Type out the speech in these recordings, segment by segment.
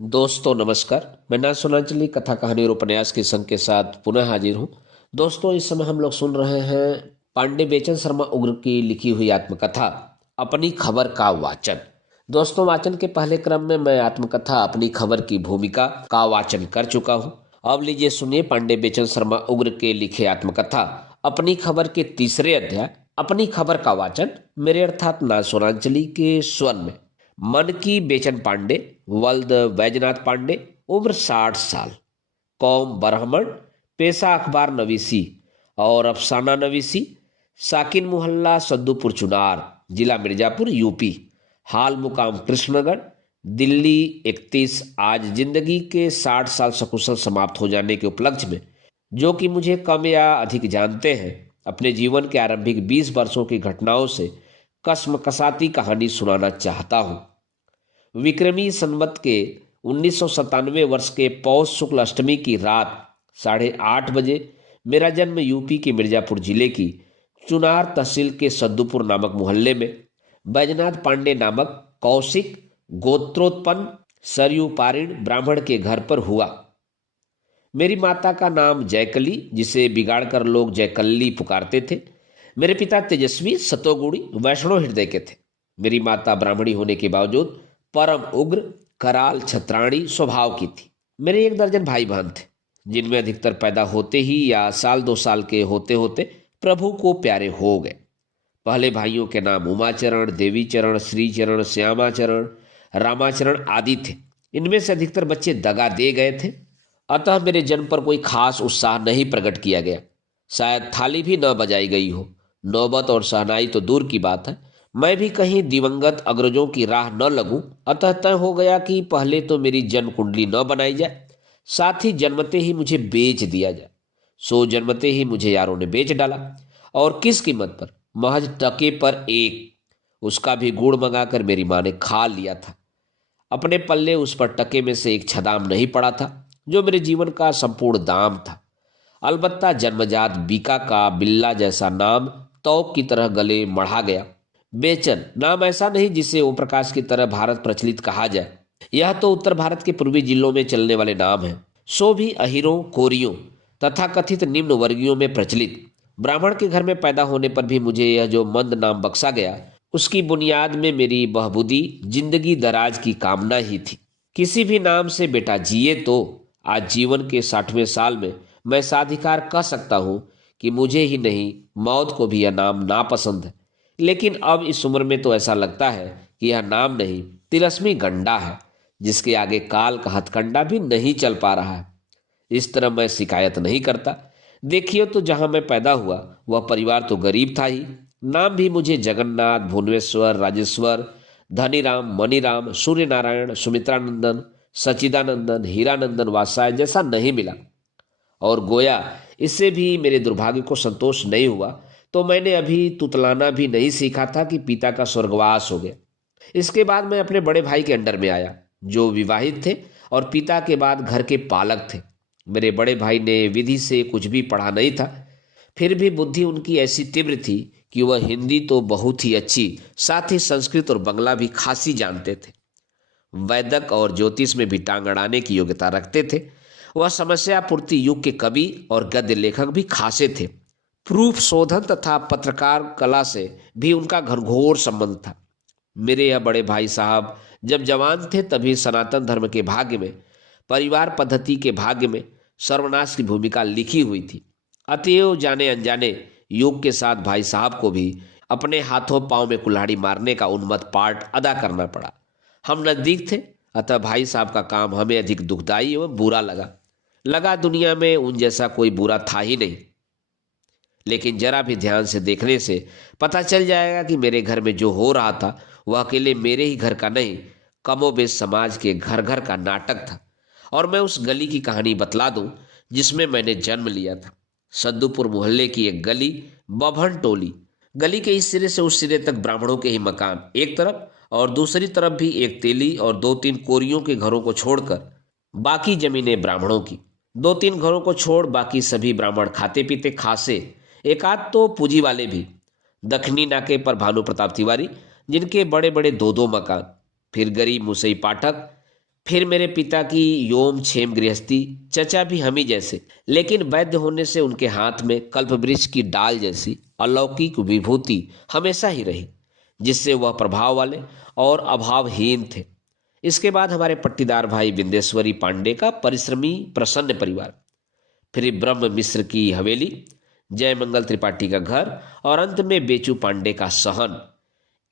दोस्तों नमस्कार। मैं ना सोनांचली कथा कहानी और उपन्यास के संग के साथ पुनः हाजिर हूँ। दोस्तों इस समय हम लोग सुन रहे हैं पांडे बेचन शर्मा उग्र की लिखी हुई आत्मकथा अपनी खबर का वाचन। दोस्तों वाचन के पहले क्रम में मैं आत्मकथा अपनी खबर की भूमिका का वाचन कर चुका हूँ। अब लीजिए सुनिए पांडे बेचन शर्मा उग्र के लिखे आत्मकथा अपनी खबर के तीसरे अध्याय अपनी खबर का वाचन मेरे अर्थात ना सोनांचली के स्वर में। मन की बेचन पांडे, वल्द वैजनाथ पांडे, उम्र 60 साल, कौम ब्राह्मण, पेशा अखबार नवीसी और अफसाना नवीसी, साकिन मोहल्ला सद्दूपुर चुनार, जिला मिर्जापुर यूपी, हाल मुकाम कृष्णगढ़, दिल्ली 31। आज जिंदगी के 60 साल सकुशल समाप्त हो जाने के उपलक्ष्य में जो कि मुझे कम या अधिक जानते हैं अपने जीवन के आरंभिक 20 वर्षों की घटनाओं से कसमकसाती कहानी सुनाना चाहता हूँ। विक्रमी संवत के 1997 वर्ष के पौष शुक्ल अष्टमी की रात 8:30 बजे मेरा जन्म यूपी के मिर्जापुर जिले की चुनार तहसील के सद्दूपुर नामक मोहल्ले में बैजनाथ पांडे नामक कौशिक गोत्रोत्पन्न सरयू पारिण ब्राह्मण के घर पर हुआ। मेरी माता का नाम जयकली, जिसे बिगाड़कर लोग जयकल्ली पुकारते थे। मेरे पिता तेजस्वी सतोगुणी वैष्णव हृदय के थे। मेरी माता ब्राह्मणी होने के बावजूद परम उग्र कराल छत्राणी स्वभाव की थी। मेरे 1 दर्जन भाई बहन थे, जिनमें अधिकतर पैदा होते ही या साल 2 साल के होते होते प्रभु को प्यारे हो गए। पहले भाइयों के नाम उमाचरण, देवीचरण, श्रीचरण, श्यामाचरण, रामाचरण आदि थे। इनमें से अधिकतर बच्चे दगा दे गए थे, अतः मेरे जन्म पर कोई खास उत्साह नहीं प्रकट किया गया। शायद थाली भी न बजाई गई हो। नौबत और शहनाई तो दूर की बात है, मैं भी कहीं दिवंगत अग्रजों की राह न लगूं। अतः तय हो गया कि पहले तो मेरी जन्म कुंडली न बनाई जाए, साथ ही जन्मते ही मुझे बेच दिया जाए। सो जन्मते ही मुझे यारों ने बेच डाला, और किस कीमत पर? महज टके पर एक। उसका भी गुड़ मंगाकर मेरी माँ ने खा लिया था। अपने पल्ले उस पर टके में से एक छदाम नहीं पड़ा था, जो मेरे जीवन का संपूर्ण दाम था। अलबत्ता जन्मजात बीका का बिल्ला जैसा नाम तौक की तरह गले मढ़ा गया। बेचन नाम ऐसा नहीं जिसे ओम प्रकाश की तरह भारत प्रचलित कहा जाए। यह तो उत्तर भारत के पूर्वी जिलों में चलने वाले नाम हैं, सो भी अहिरों, कोरियों तथा कथित निम्न वर्गीयों में प्रचलित। ब्राह्मण के घर में पैदा होने पर भी मुझे यह जो मंद नाम बख्शा गया, उसकी बुनियाद में मेरी बहबूदी जिंदगी दराज की कामना ही थी। किसी भी नाम से बेटा जिए तो आज जीवन के 60वें साल में मैं साधिकार कह सकता हूं कि मुझे ही नहीं, मौत को भी यह नाम नापसंद है। लेकिन अब इस उम्र में तो ऐसा लगता है कि यह नाम नहीं, तिलस्मी गंडा है, जिसके आगे काल का हथकंडा भी नहीं चल पा रहा है। इस तरह मैं शिकायत नहीं करता। देखिए तो जहां मैं पैदा हुआ वह परिवार तो गरीब था ही। नाम भी मुझे जगन्नाथ, भुवनेश्वर, राजेश्वर, धनीराम, मणिराम, सूर्य नारायण, सुमित्रानंदन, सचिदानंदन, हीरानंदन वात्साय जैसा नहीं मिला। और गोया इससे भी मेरे दुर्भाग्य को संतोष नहीं हुआ, तो मैंने अभी तुतलाना भी नहीं सीखा था कि पिता का स्वर्गवास हो गया। इसके बाद मैं अपने बड़े भाई के अंडर में आया, जो विवाहित थे और पिता के बाद घर के पालक थे। मेरे बड़े भाई ने विधि से कुछ भी पढ़ा नहीं था, फिर भी बुद्धि उनकी ऐसी तीव्र थी कि वह हिंदी तो बहुत ही अच्छी, साथ ही संस्कृत और बंगला भी खासी जानते थे। वैदक और ज्योतिष में भी टांग अड़ाने की योग्यता रखते थे। वह समस्या पूर्ति युग के कवि और गद्य लेखक भी खासे थे। प्रूफ शोधन तथा पत्रकार कला से भी उनका घनघोर संबंध था। मेरे यह बड़े भाई साहब जब जवान थे तभी सनातन धर्म के भाग्य में, परिवार पद्धति के भाग्य में सर्वनाश की भूमिका लिखी हुई थी। अतएव जाने अनजाने युग के साथ भाई साहब को भी अपने हाथों पांव में कुल्हाड़ी मारने का उन्मत्त पार्ट अदा करना पड़ा। हम नजदीक थे, अतः भाई साहब का काम हमें अधिक दुखदाई एवं बुरा लगा दुनिया में उन जैसा कोई बुरा था ही नहीं। लेकिन जरा भी ध्यान से देखने से पता चल जाएगा कि मेरे घर में जो हो रहा था वह अकेले मेरे ही घर का नहीं, कमोबेश समाज के घर घर का नाटक था। और मैं उस गली की कहानी बतला दूं जिसमें मैंने जन्म लिया था। सद्दूपुर मोहल्ले की एक गली, बभन टोली। गली के इस सिरे से उस सिरे तक ब्राह्मणों के ही मकान एक तरफ, और दूसरी तरफ भी एक तेली और 2-3 कोरियों के घरों को छोड़कर बाकी जमीनें ब्राह्मणों की। 2-3 घरों को छोड़ बाकी सभी ब्राह्मण खाते पीते खासे, एक आध तो पूंजी वाले भी। दक्षिणी नाके पर भानु प्रताप तिवारी, जिनके बड़े बड़े 2-2 मकान। फिर गरीब मुसई पाठक, फिर मेरे पिता की योम क्षेम गृहस्थी, चचा भी हम ही जैसे, लेकिन वैद्य होने से उनके हाथ में कल्पवृक्ष की डाल जैसी अलौकिक विभूति हमेशा ही रही, जिससे वह प्रभाव वाले और अभावहीन थे। इसके बाद हमारे पट्टीदार भाई बिंदेश्वरी पांडे का परिश्रमी प्रसन्न परिवार, फिर ब्रह्म मिश्र की हवेली, जय मंगल त्रिपाठी का घर और अंत में बेचू पांडे का सहन।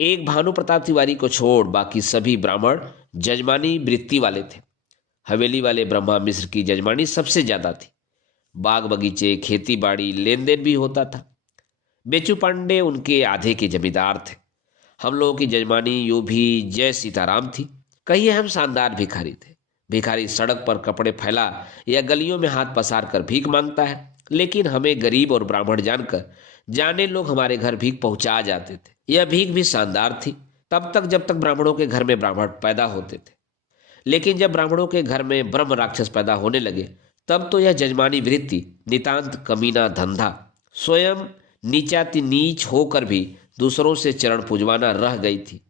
एक भानु प्रताप तिवारी को छोड़ बाकी सभी ब्राह्मण जजमानी वृत्ति वाले थे। हवेली वाले ब्रह्मा मिश्र की जजमानी सबसे ज्यादा थी। बाग बगीचे, खेती बाड़ी, लेन देन भी होता था। बेचू पांडे उनके आधे के जमींदार थे। हम लोगों की जजमानी यूं भी जय सीताराम थी। कहिए हम शानदार भिखारी थे। भिखारी सड़क पर कपड़े फैला या गलियों में हाथ पसार कर भीख मांगता है, लेकिन हमें गरीब और ब्राह्मण जानकर जाने लोग हमारे घर भीख पहुंचा जाते थे। यह भीख भी शानदार थी तब तक जब तक ब्राह्मणों के घर में ब्राह्मण पैदा होते थे, लेकिन जब ब्राह्मणों के घर में ब्रह्म राक्षस पैदा होने लगे तब तो यह जजमानी वृत्ति नितांत कमीना धंधा, स्वयं नीचाति नीच होकर भी दूसरों से चरण पुजवाना रह गई थी।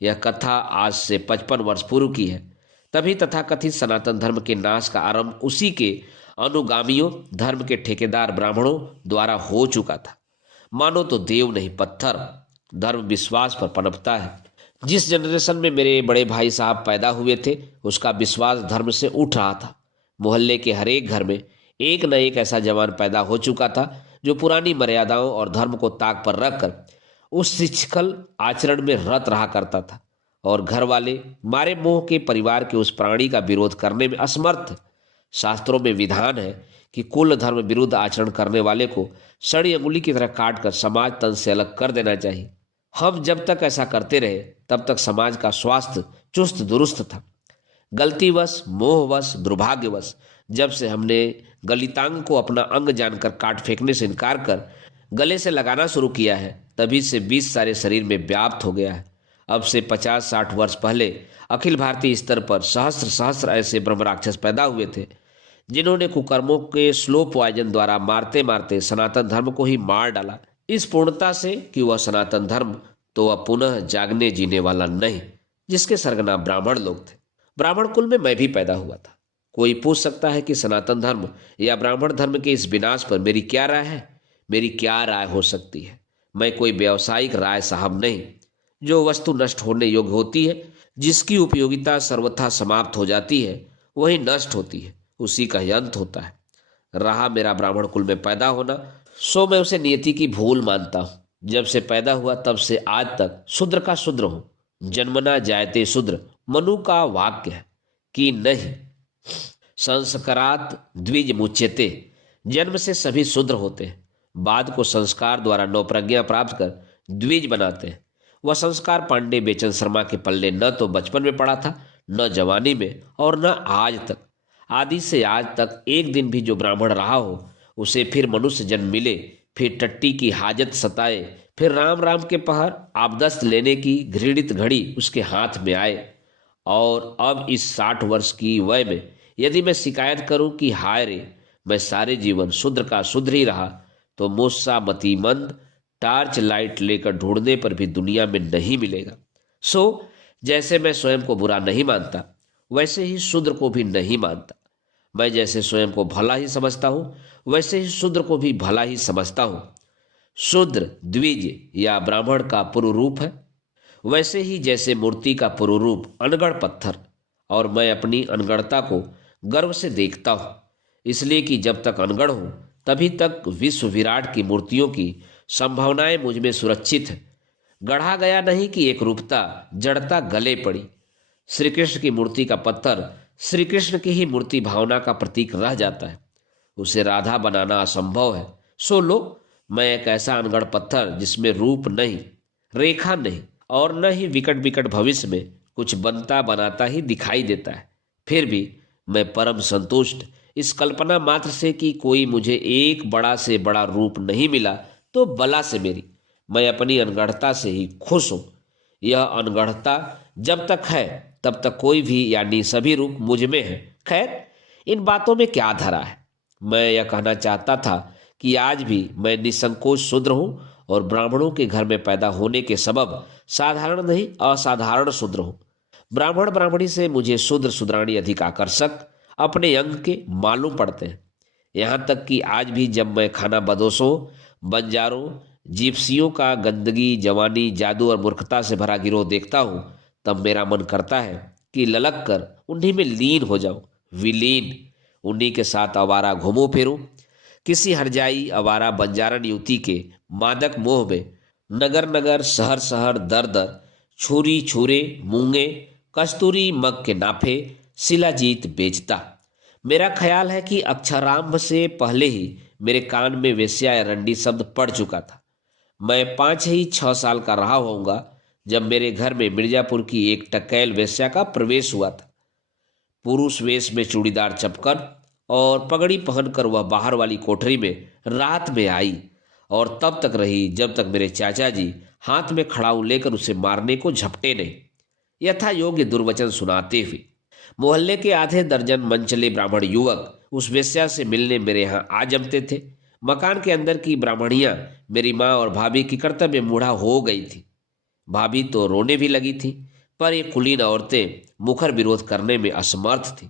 यह कथा आज से 55 वर्ष पूर्व की है। तभी तथाकथित सनातन धर्म के नाश का आरंभ उसी के अनुगामियों, धर्म के ठेकेदार ब्राह्मणों द्वारा हो चुका था। मानो तो देव नहीं पत्थर धर्म विश्वास पर पनपता है। जिस जनरेशन में मेरे बड़े भाई साहब पैदा हुए थे उसका विश्वास धर्म से उठ रहा था। मोहल्ले के हर एक घर में एक न एक ऐसा जवान पैदा हो चुका था जो पुरानी मर्यादाओं और धर्म को ताक पर रखकर उस शिक्षकल आचरण में रत रहा करता था, और घर वाले मारे मोह के परिवार के उस प्राणी का विरोध करने में असमर्थ। शास्त्रों में विधान है कि कुल धर्म विरुद्ध आचरण करने वाले को सड़ी अंगुली की तरह काट कर समाज तन से अलग कर देना चाहिए। हम जब तक ऐसा करते रहे तब तक समाज का स्वास्थ्य चुस्त दुरुस्त था। गलतीवश, मोहवश, दुर्भाग्यवश जब से हमने गलितांग को अपना अंग जानकर काट फेंकने से इनकार कर गले से लगाना शुरू किया है, तभी से 20 सारे शरीर में व्याप्त हो गया है। अब से 50-60 वर्ष पहले अखिल भारतीय स्तर पर सहस्त्र सहस्त्र ऐसे ब्रह्म राक्षस पैदा हुए थे जिन्होंने कुकर्मों के स्लो पॉइजन द्वारा मारते मारते सनातन धर्म को ही मार डाला, इस पूर्णता से कि वह सनातन धर्म तो वह पुनः जागने जीने वाला नहीं, जिसके सरगना ब्राह्मण लोग थे। ब्राह्मण कुल में मैं भी पैदा हुआ था। कोई पूछ सकता है कि सनातन धर्म या ब्राह्मण धर्म के इस विनाश पर मेरी क्या राय है? मेरी क्या राय हो सकती है? मैं कोई व्यावसायिक राय साहब नहीं। जो वस्तु नष्ट होने योग्य होती है, जिसकी उपयोगिता सर्वथा समाप्त हो जाती है, वही नष्ट होती है, उसी का ही अंत होता है। रहा मेरा ब्राह्मण कुल में पैदा होना, सो मैं उसे नियति की भूल मानता हूँ। जब से पैदा हुआ तब से आज तक शूद्र का शूद्र हूँ। जन्मना जायते शूद्र मनु का वाक्य है कि नहीं संस्कारात द्विज मुच्यते। जन्म से सभी शूद्र होते हैं, बाद को संस्कार द्वारा नवप्रज्ञा प्राप्त कर द्विज बनाते हैं। वह संस्कार पांडे बेचन शर्मा के पल्ले न तो बचपन में पड़ा था, न जवानी में, और न आज तक। आदि से आज तक एक दिन भी जो ब्राह्मण रहा हो उसे फिर मनुष्य जन्म मिले, फिर टट्टी की हाजत सताए, फिर राम राम के पहर आबदस्त लेने की घृणित घड़ी उसके हाथ में आए। और अब इस 60 वर्ष की वय में यदि मैं शिकायत करूं कि हाय रे, मैं सारे जीवन शूद्र का शूद्र ही रहा, तो मुझसा मतिमंद टार्च लाइट लेकर ढूंढने पर भी दुनिया में नहीं मिलेगा। सो जैसे मैं स्वयं को बुरा नहीं मानता, वैसे ही शूद्र को भी नहीं मानता। मैं जैसे स्वयं को भला ही समझता हूं, वैसे ही शूद्र को भी भला ही समझता हूं। शूद्र द्विज या ब्राह्मण का पुरुरूप है, वैसे ही जैसे मूर्ति का पुरुरूप अनगढ़ पत्थर, और मैं अपनी अनगढ़ता को गर्व से देखता हूं, इसलिए कि जब तक अनगढ़ हूं तभी तक विश्व विराट की मूर्तियों की संभावनाएं मुझ में सुरक्षित है। गढ़ा गया नहीं कि एक रूपता जड़ता गले पड़ी। श्री कृष्ण की मूर्ति का पत्थर श्री कृष्ण की ही मूर्ति भावना का प्रतीक रह जाता है, उसे राधा बनाना असंभव है। सो लो, मैं एक ऐसा अनगढ़ पत्थर जिसमें रूप नहीं, रेखा नहीं, और न ही विकट विकट भविष्य में कुछ बनता बनाता ही दिखाई देता है। फिर भी मैं परम संतुष्ट इस कल्पना मात्र से कि कोई मुझे एक बड़ा से बड़ा रूप नहीं मिला तो बला से मेरी, मैं अपनी अनगढ़ता से ही खुश हूं। यह अनगढ़ता जब तक है तब तक कोई भी यानी सभी रूप मुझ में है। खैर, इन बातों में क्या धरा है। मैं यह कहना चाहता था कि आज भी मैं निसंकोच शूद्र हूं और ब्राह्मणों के घर में पैदा होने के सबब साधारण नहीं असाधारण शूद्र हूं। ब्राह्मण ब्राह्मणी से मुझे शूद्र शूद्राणी अधिक आकर्षक अपने अंग के मालूम पड़ते हैं। यहाँ तक कि आज भी जब मैं खाना बदोशों, बंजारों, जिप्सियों का गंदगी, जवानी, जादू और मूर्खता से भरा गिरोह देखता हूँ, तब मेरा मन करता है कि ललक कर उन्हीं में लीन हो जाऊं, विलीन। उन्हीं के साथ आवारा घूमूं फिरूं, किसी हरजाई आवारा बंजारन युवती के मादक मोह में नगर नगर, शहर शहर, दर दर, छुरी छुरे, मूंगे, कस्तूरी मग के नाफे, शिलाजीत बेचता। मेरा ख्याल है कि अक्षरारंभ से पहले ही मेरे कान में वेश्या या रंडी शब्द पड़ चुका था। मैं 5 ही 6 साल का रहा होऊंगा जब मेरे घर में मिर्जापुर की एक टकैल वेश्या का प्रवेश हुआ था। पुरुष वेश में चूड़ीदार चपकन और पगड़ी पहनकर वह बाहर वाली कोठरी में रात में आई और तब तक रही जब तक मेरे चाचा जी हाथ में खड़ाऊ लेकर उसे मारने को झपटे नहीं, यथा योग्य दुर्वचन सुनाते हुए। मोहल्ले के आधे दर्जन मनचले ब्राह्मण युवक उस वेश्या से मिलने मेरे यहाँ आ जमते थे। मकान के अंदर की ब्राह्मणियां मेरी माँ और भाभी की कर्तव्य मूढ़ा हो गई थी। भाभी तो रोने भी लगी थी, पर ये कुलीन औरतें मुखर विरोध करने में असमर्थ थी,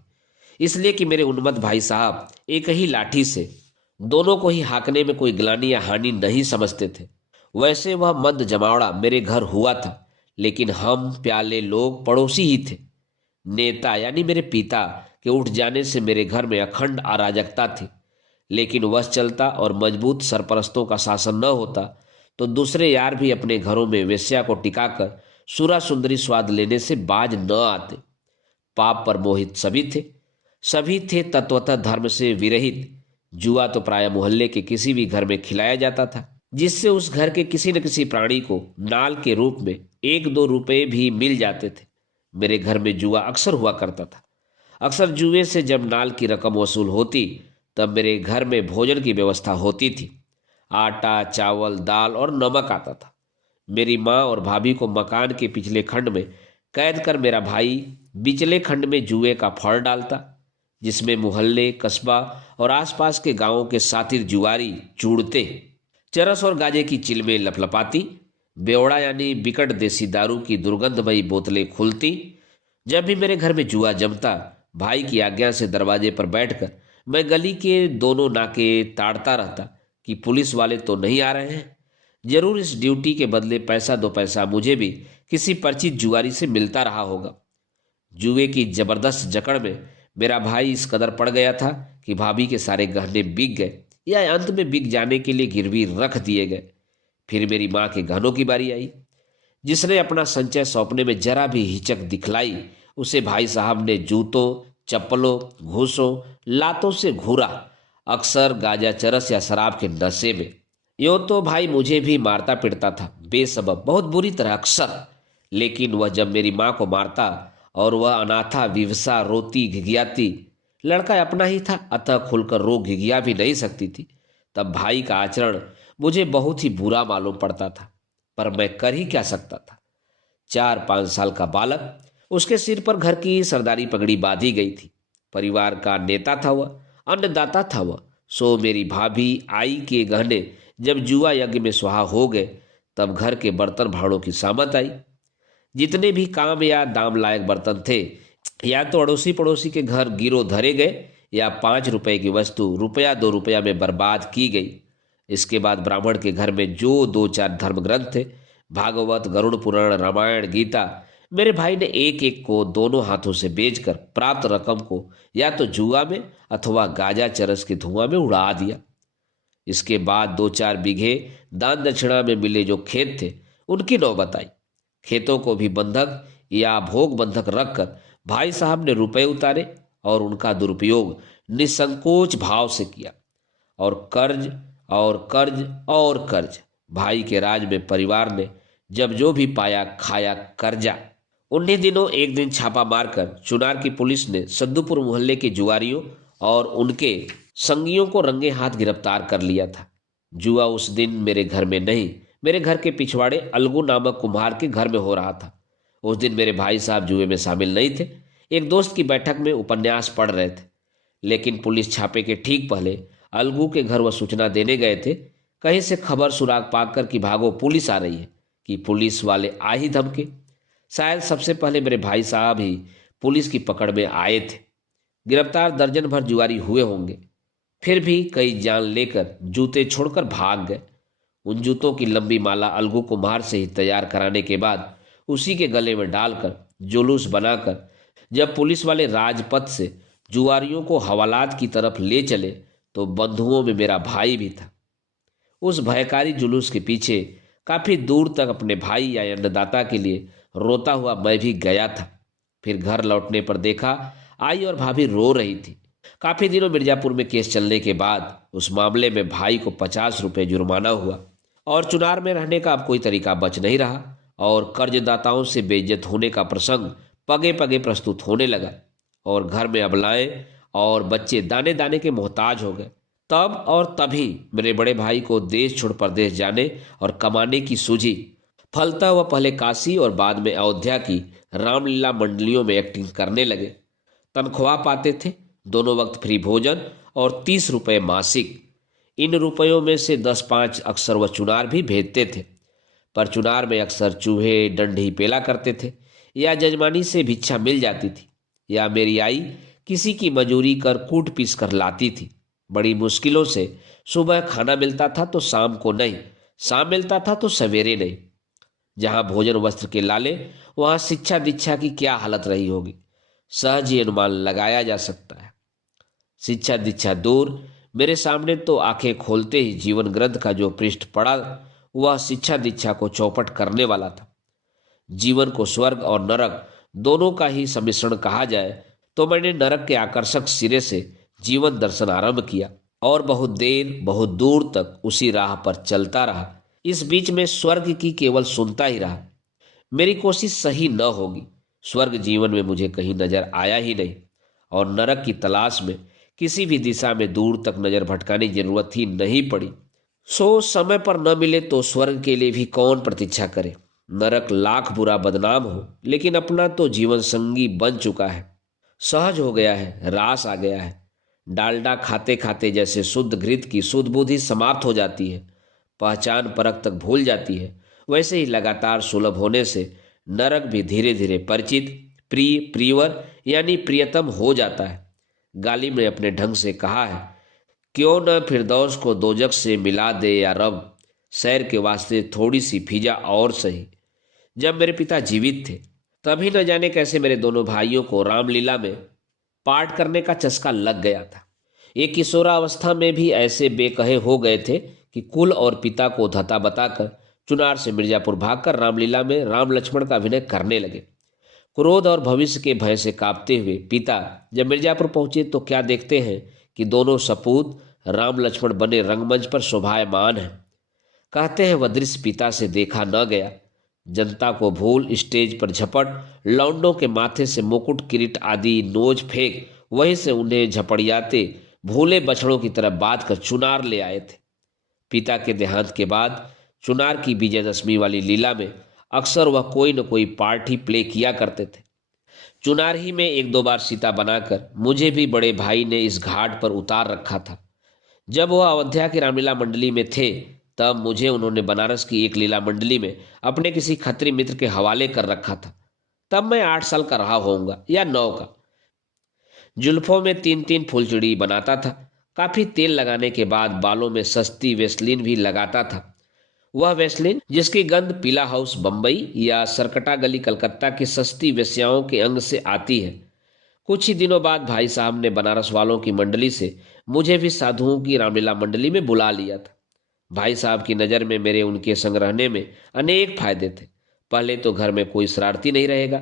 इसलिए कि मेरे उन्मत्त भाई साहब एक ही लाठी से दोनों को ही हाकने में कोई ग्लानि या हानि नहीं समझते थे। वैसे वह मंद जमावड़ा मेरे घर हुआ था, लेकिन हम प्याले लोग पड़ोसी ही थे। नेता यानी मेरे पिता के उठ जाने से मेरे घर में अखंड अराजकता थी, लेकिन वश चलता और मजबूत सरपरस्तों का शासन न होता तो दूसरे यार भी अपने घरों में वेश्या को टिकाकर सुरा सुंदरी स्वाद लेने से बाज न आते। पाप पर मोहित सभी थे तत्वतः धर्म से विरहित। जुआ तो प्राय मोहल्ले के किसी भी घर में खिलाया जाता था, जिससे उस घर के किसी न किसी प्राणी को नाल के रूप में 1-2 रुपए भी मिल जाते थे। मेरे घर में जुआ अक्सर हुआ करता था। अक्सर जुए से जब नाल की रकम वसूल होती तब मेरे घर में भोजन की व्यवस्था होती थी। आटा, चावल, दाल और नमक आता था। मेरी माँ और भाभी को मकान के पिछले खंड में कैद कर मेरा भाई बिचले खंड में जुए का फड़ डालता, जिसमें मोहल्ले, कस्बा और आसपास के गांवों के सातिर जुआरी चूड़ते चरस और गाजे की चिलमें लपलपाती, बेवड़ा यानी बिकट देसी दारू की दुर्गंधमयी बोतलें खुलती। जब भी मेरे घर में जुआ जमता, भाई की आज्ञा से दरवाजे पर बैठकर मैं गली के दोनों नाके ताड़ता रहता कि पुलिस वाले तो नहीं आ रहे हैं। जरूर इस ड्यूटी के बदले पैसा 2 पैसा मुझे भी किसी परिचित जुआरी से मिलता रहा होगा। जुए की जबरदस्त जकड़ में मेरा भाई इस कदर पड़ गया था कि भाभी के सारे गहने बिक गए या अंत में बिक जाने के लिए गिरवी रख दिए गए। फिर मेरी माँ के गहनों की बारी आई। जिसने अपना संचय सौंपने में जरा भी हिचक दिखलाई, उसे भाई साहब ने जूतों, चप्पलों, घूसों, लातों से घूरा, अक्सर गाजा, चरस या शराब के नशे में। यो तो भाई मुझे भी मारता पिटता था बेसबब, बहुत बुरी तरह अक्सर। लेकिन वह जब मेरी माँ को मारता और वह अनाथा, विवसा, रोती, घिघियाती, लड़का अपना ही था, अतः खुलकर रो घिघिया भी नहीं सकती थी, तब भाई का आचरण मुझे बहुत ही बुरा मालूम पड़ता था। पर मैं कर ही क्या सकता था। 4-5 साल का बालक, उसके सिर पर घर की सरदारी पगड़ी बांधी गई थी। परिवार का नेता था वह, अन्नदाता था वह। सो मेरी भाभी आई के गहने जब जुआ यज्ञ में सुहा हो गए, तब घर के बर्तन भाड़ों की सामत आई। जितने भी काम या दाम लायक बर्तन थे, या तो अड़ोसी पड़ोसी के घर गिरो धरे गए या 5 रुपए की वस्तु रुपया 2 रुपया में बर्बाद की गई। इसके बाद ब्राह्मण के घर में जो 2-4 धर्म ग्रंथ थे, भागवत, गरुड़ पुराण, रामायण, गीता, मेरे भाई ने एक एक को दोनों हाथों से बेचकर प्राप्त रकम को या तो जुआ में अथवा गाजा चरस के धुआं में उड़ा दिया। इसके बाद 2-4 बीघे दान दक्षिणा में मिले जो खेत थे, उनकी नौबत आई। खेतों को भी बंधक या भोग बंधक रखकर भाई साहब ने रुपए उतारे और उनका दुरुपयोग निसंकोच भाव से किया। और कर्ज और कर्ज और कर्ज। भाई के राज में परिवार ने जब जो भी पाया खाया कर्जा। उन्हीं दिनों एक दिन छापा मारकर चुनार की पुलिस ने सद्दूपुर मोहल्ले के जुआरियों और उनके संगियों को रंगे हाथ गिरफ्तार कर लिया था। जुआ उस दिन मेरे घर में नहीं, मेरे घर के पिछवाड़े अलगू नामक कुम्हार के घर में हो रहा था। उस दिन मेरे भाई साहब जुए में शामिल नहीं थे, एक दोस्त की बैठक में उपन्यास पढ़ रहे थे। लेकिन पुलिस छापे के ठीक पहले अलगू के घर वह सूचना देने गए थे, कहीं से खबर सुराग पाकर कि भागो पुलिस आ रही है, कि पुलिस वाले आ ही धमके। शायद सबसे पहले मेरे भाई साहब ही पुलिस की पकड़ में आए थे। गिरफ्तार दर्जन भर जुआरी हुए होंगे, फिर भी कई जान लेकर जूते छोड़कर भाग गए। उन जूतों की लंबी माला अलगू कुम्हार से ही तैयार कराने के बाद उसी के गले में डालकर जुलूस बनाकर जब पुलिस वाले राजपथ से जुआरियों को हवालात की तरफ ले चले तो बंधुओं में मेरा भाई भी था। उस भयकारी जुलूस के पीछे काफी दूर तक अपने भाई या अन्नदाता के लिए रोता हुआ मैं भी गया था। फिर घर लौटने पर देखा आई और भाभी रो रही थी। काफी दिनों मिर्जापुर में केस चलने के बाद उस मामले में भाई को 50 रुपए जुर्माना हुआ और चुनार में रहने का अब कोई तरीका बच नहीं रहा और कर्जदाताओं से बेइज्जत होने का प्रसंग पगे पगे प्रस्तुत होने लगा और घर में अबलाएं और बच्चे दाने दाने के मोहताज हो गए। तब और तभी मेरे बड़े भाई को देश छोड़ परदेश जाने और कमाने की सूझी। फलता हुआ पहले काशी और बाद में अयोध्या की रामलीला मंडलियों में एक्टिंग करने लगे। तनख्वाह पाते थे, दोनों वक्त फ्री भोजन और 30 रुपए मासिक। इन रुपयों में से 10-5 अक्सर वह चुनार भी भेजते थे, पर चुनार में अक्सर चूहे डंडी पेला करते थे या जजमानी से भिक्षा मिल जाती थी या मेरी आई किसी की मजूरी कर कूट पीस कर लाती थी। बड़ी मुश्किलों से सुबह खाना मिलता था तो शाम को नहीं, शाम मिलता था तो सवेरे नहीं। जहां भोजन वस्त्र के लाले वहां शिक्षा दीक्षा की क्या हालत रही होगी, सहज ही अनुमान लगाया जा सकता है। शिक्षा दीक्षा दूर, मेरे सामने तो आंखें खोलते ही जीवन ग्रंथ का जो पृष्ठ पड़ा वह शिक्षा दीक्षा को चौपट करने वाला था। जीवन को स्वर्ग और नरक दोनों का ही सम्मिश्रण कहा जाए तो मैंने नरक के आकर्षक सिरे से जीवन दर्शन आरंभ किया और बहुत देर बहुत दूर तक उसी राह पर चलता रहा। इस बीच में स्वर्ग की केवल सुनता ही रहा। मेरी कोशिश सही न होगी, स्वर्ग जीवन में मुझे कहीं नजर आया ही नहीं और नरक की तलाश में किसी भी दिशा में दूर तक नजर भटकाने की जरूरत ही नहीं पड़ी। सो समय पर न मिले तो स्वर्ग के लिए भी कौन प्रतीक्षा करे। नरक लाख बुरा बदनाम हो लेकिन अपना तो जीवन संगी बन चुका है, सहज हो गया है, रास आ गया है। डालडा खाते खाते जैसे शुद्ध घृत की शुद्ध बुद्धि समाप्त हो जाती है, पहचान परख तक भूल जाती है, वैसे ही लगातार सुलभ होने से नरक भी धीरे धीरे परिचित, प्रिय, प्रियवर यानी प्रियतम हो जाता है। गालिब ने अपने ढंग से कहा है, क्यों न फिरदौस को दोजख से मिला दे या रब, सैर के वास्ते थोड़ी सी फिजा और सही। जब मेरे पिता जीवित थे तभी न जाने कैसे मेरे दोनों भाइयों को रामलीला में पाठ करने का चस्का लग गया था। एक किशोरावस्था में भी ऐसे बेकहे हो गए थे कि कुल और पिता को धता बताकर चुनार से मिर्जापुर भागकर रामलीला में राम लक्ष्मण का अभिनय करने लगे। क्रोध और भविष्य के भय से कांपते हुए पिता जब मिर्जापुर पहुंचे तो क्या देखते हैं कि दोनों सपूत राम लक्ष्मण बने रंगमंच पर शोभायमान हैं। कहते हैं वह दृश्य पिता से देखा न गया। जनता को भूल स्टेज पर झपट, लौंडों के माथे से मुकुट किरीट आदि नोच फेंक वहीं से उन्हें झपड़ियाते भूले बछड़ों की तरह बांध कर चुनार ले आए थे। पिता के देहांत के बाद चुनार की विजयदशमी वाली लीला में अक्सर वह कोई न कोई पार्ट ही प्ले किया करते थे। चुनार ही में 1-2 बार सीता बनाकर मुझे भी बड़े भाई ने इस घाट पर उतार रखा था। जब वह अयोध्या की रामलीला मंडली में थे तब मुझे उन्होंने बनारस की एक लीला मंडली में अपने किसी खत्री मित्र के हवाले कर रखा था। तब मैं 8 साल का रहा होऊंगा या 9 का। जुल्फों में 3-3 फुलचड़ी बनाता था। काफी तेल लगाने के बाद बालों में सस्ती वेस्लिन भी लगाता था। वह वेस्लिन जिसकी गंध पीला हाउस बंबई या सरकटा गली कलकत्ता की सस्ती वेश्याओं के अंग से आती है। कुछ ही दिनों बाद भाई साहब ने बनारस वालों की मंडली से मुझे भी साधुओं की रामलीला मंडली में बुला लिया था। भाई साहब की नज़र में मेरे उनके संग रहने में अनेक फायदे थे। पहले तो घर में कोई शरारती नहीं रहेगा,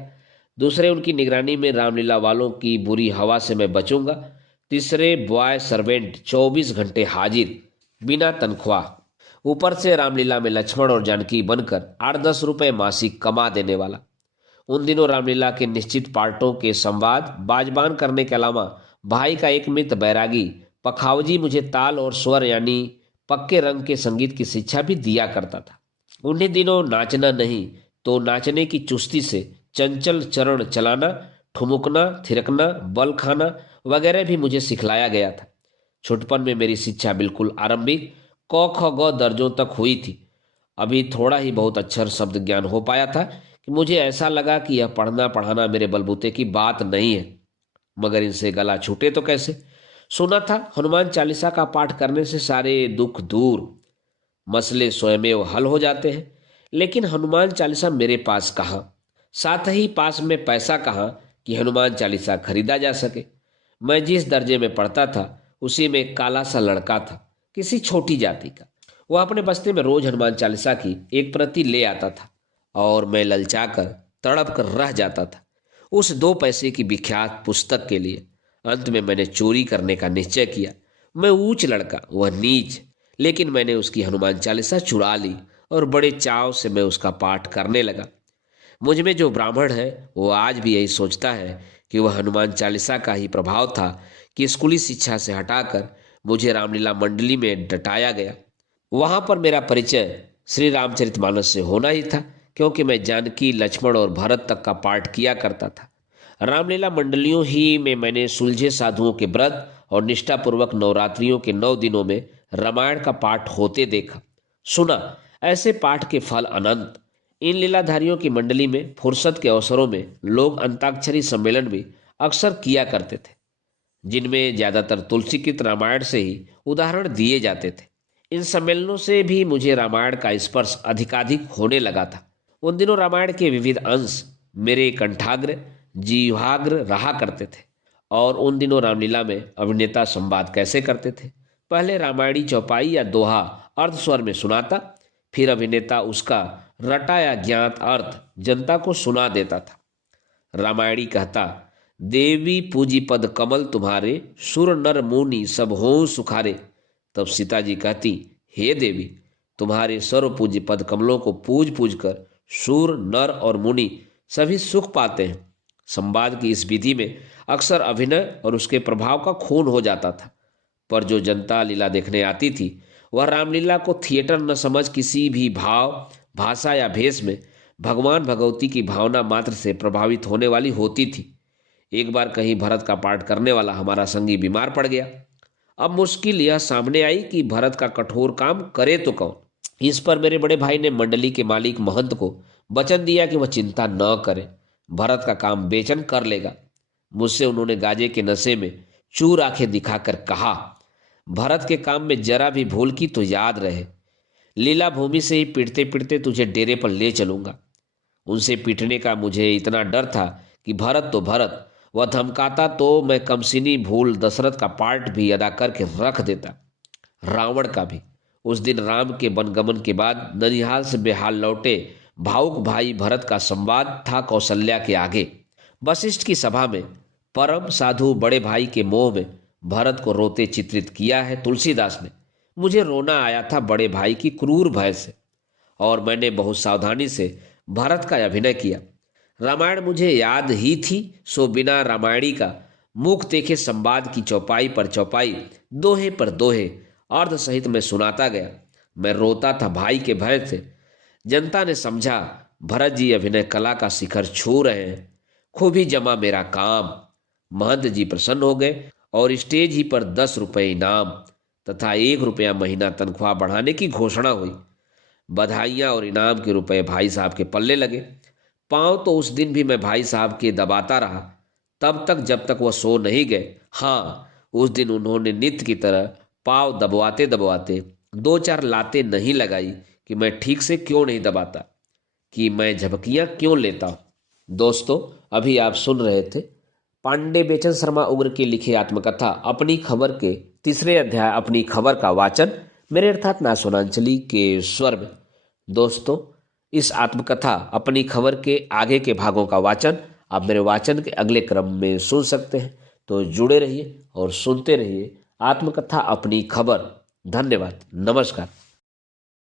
दूसरे उनकी निगरानी में रामलीला वालों की बुरी हवा से मैं बचूंगा, तीसरे बॉय सर्वेंट 24 घंटे हाजिर बिना तनख्वाह, ऊपर से रामलीला में लक्ष्मण और जानकी बनकर 8-10 रुपए मासिक कमा देने वाला। उन दिनों रामलीला के निश्चित पार्टों के संवाद बाजबान करने के अलावा भाई का एक मित्र बैरागी पखावजी मुझे ताल और स्वर यानी पक्के रंग के संगीत की शिक्षा भी दिया करता था। उन्हीं दिनों नाचना नहीं तो नाचने की चुस्ती से चंचल चरण चलाना, ठुमुकना, थिरकना, बल खाना वगैरह भी मुझे सिखलाया गया था। छुटपन में मेरी शिक्षा बिल्कुल आरंभिक क ख ग दर्जों तक हुई थी। अभी थोड़ा ही बहुत अक्षर शब्द ज्ञान हो पाया था कि मुझे ऐसा लगा कि यह पढ़ना पढ़ाना मेरे बलबूते की बात नहीं है, मगर इनसे गला छूटे तो कैसे। सुना था हनुमान चालीसा का पाठ करने से सारे दुख दूर, मसले स्वयमेव हल हो जाते हैं, लेकिन हनुमान चालीसा मेरे पास कहाँ, साथ ही पास में पैसा कहाँ कि हनुमान चालीसा खरीदा जा सके। मैं जिस दर्जे में पढ़ता था उसी में एक काला सा लड़का था, किसी छोटी जाति का। वह अपने बस्ते में रोज हनुमान चालीसा की एक प्रति ले आता था और मैं ललचाकर तड़प कर रह जाता था उस 2 पैसे की विख्यात पुस्तक के लिए। अंत में मैंने चोरी करने का निश्चय किया। मैं ऊंच लड़का, वह नीच, लेकिन मैंने उसकी हनुमान चालीसा चुरा ली और बड़े चाव से मैं उसका पाठ करने लगा। मुझ में जो ब्राह्मण है वो आज भी यही सोचता है कि वह हनुमान चालीसा का ही प्रभाव था कि स्कूली शिक्षा से हटाकर मुझे रामलीला मंडली में डटाया गया। वहां पर मेरा परिचय श्री रामचरितमानस से होना ही था, क्योंकि मैं जानकी, लक्ष्मण और भरत तक का पाठ किया करता था। रामलीला मंडलियों ही में मैंने सुलझे साधुओं के व्रत और निष्ठापूर्वक नवरात्रियों के 9 दिनों में रामायण का पाठ होते देखा, सुना। ऐसे पाठ के फल अनंत। इन लीलाधारियों की मंडली में फुर्सत के अवसरों में लोग अंताक्षरी सम्मेलन भी अक्सर किया करते थे, जिनमें ज्यादातर तुलसीकृत रामायण से ही उदाहरण दिए जाते थे। इन सम्मेलनों से भी मुझे रामायण का स्पर्श अधिकाधिक होने लगा था। उन दिनों रामायण के विविध अंश मेरे कंठाग्र, जीवाग्र रहा करते थे। और उन दिनों रामलीला में अभिनेता संवाद कैसे करते थे। पहले रामायणी चौपाई या दोहा अर्ध स्वर में सुनाता, फिर अभिनेता उसका रटा या ज्ञात अर्थ जनता को सुना देता था। रामायणी कहता, देवी पूजी पद कमल तुम्हारे, सुर नर मुनि सब हों सुखारे। तब सीता जी कहती, हे देवी, तुम्हारे सर्व पूज्य पद कमलों को पूज पूज कर सुर नर और मुनि सभी सुख पाते हैं। संवाद की इस विधि में अक्सर अभिनय और उसके प्रभाव का खून हो जाता था, पर जो जनता लीला देखने आती थी वह रामलीला को थिएटर न समझ किसी भी भाव, भाषा या भेष में भगवान भगवती की भावना मात्र से प्रभावित होने वाली होती थी। एक बार कहीं भरत का पाठ करने वाला हमारा संगी बीमार पड़ गया। अब मुश्किल यह सामने आई कि भरत का कठोर काम करे तो कौन। इस पर मेरे बड़े भाई ने मंडली के मालिक महंत को वचन दिया कि वह चिंता न करे, भरत का काम बेचैन कर लेगा। मुझसे उन्होंने गाजे के नशे में चूर आंखें दिखाकर कहा, भरत के काम में जरा भी भूल की तो याद रहे, लीला भूमि से ही पीटते पीटते तुझे डेरे पर ले चलूंगा। उनसे पीटने का मुझे इतना डर था कि भरत तो भरत, वह धमकाता तो मैं कमसिनी भूल दशरथ का पार्ट भी अदा करके रख देता, रावण का भी। उस दिन राम के वनगमन के बाद ननिहाल से बेहाल लौटे भावुक भाई भरत का संवाद था कौशल्या के आगे। वशिष्ठ की सभा में परम साधु बड़े भाई के मोह में भरत को रोते चित्रित किया है तुलसीदास ने। मुझे रोना आया था बड़े भाई की क्रूर भय से, और मैंने बहुत सावधानी से भरत का अभिनय किया। रामायण मुझे याद ही थी, सो बिना रामायणी का मुख देखे संवाद की चौपाई पर चौपाई, दोहे पर दोहे अर्ध सहित मैं सुनाता गया। मैं रोता था भाई के भय से। जनता ने समझा भरत जी अभिनय कला का शिखर छू रहे हैं, खूब ही जमा मेरा काम। महंत जी प्रसन्न हो गए और स्टेज ही पर 10 रुपये इनाम तथा 1 रुपया महीना तनख्वाह बढ़ाने की घोषणा हुई। बधाइयाँ और इनाम के रुपए भाई साहब के पल्ले लगे। पाँव तो उस दिन भी मैं भाई साहब के दबाता रहा, तब तक जब तक वह सो नहीं गए। हाँ, उस दिन उन्होंने नित्य की तरह पाँव दबवाते दबवाते 2-4 लातें नहीं लगाई कि मैं ठीक से क्यों नहीं दबाता, कि मैं झपकियाँ क्यों लेता हूँ। दोस्तों, अभी आप सुन रहे थे पांडे बेचन शर्मा उग्र की लिखी आत्मकथा अपनी खबर के 3रे अध्याय अपनी खबर का वाचन मेरे अर्थात नासोनांचली के स्वर में। दोस्तों, इस आत्मकथा अपनी खबर के आगे के भागों का वाचन आप मेरे वाचन के अगले क्रम में सुन सकते हैं। तो जुड़े रहिए और सुनते रहिए आत्मकथा अपनी खबर। धन्यवाद, नमस्कार।